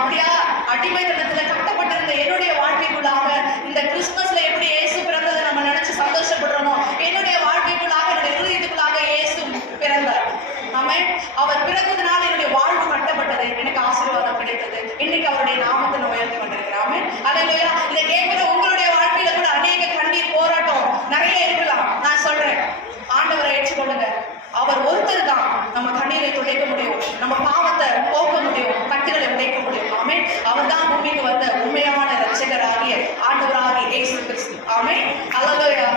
அப்படியா? அடிமை இயேசுவை கட்டப்பட்டிருந்த என்னுடைய வாழ்க்கைக்குள்ளாக இந்த கிறிஸ்துமஸ்ல எப்படி இயேசு பிறந்ததை நம்ம நினைச்சு சந்தோஷப்படுறோமோ என்னுடைய வாழ்க்கைக்குள்ளாக என்னுடைய இருதயத்துக்குள்ளாக இயேசு பிறந்தார். ஆமே அவர் பிறந்ததுனால என்னுடைய வாழ்வு கட்டப்பட்டது. எனக்கு ஆசீர்வாதம் கிடைத்தது. இன்னைக்கு அவருடைய நாமத்தை நான் உயர்த்தி கொண்டிருக்கிறாமே. ஆமே அல்லையா இதை கேட்கிற உங்களுடைய வாழ்க்கையில கூட அநேக கண்ணீர் போராட்டம் நிறைய இருக்கலாம். நான் சொல்றேன். ஆண்டவரை ஏற்றுக்கொள்ளுங்க. அவர் ஒருத்தர் தான் நம்ம கண்ணீரை துடைக்க முடியும். நம்ம பாவத்தை போக்க முடியும் கட்டுகளை உடைக்க முடியும் ஆமே அவர் தான் பூமிக்கு வந்த உண்மையான ரட்சகராகிய ஆண்டவராகிய இயேசு கிறிஸ்து. ஆமே அல்லையா.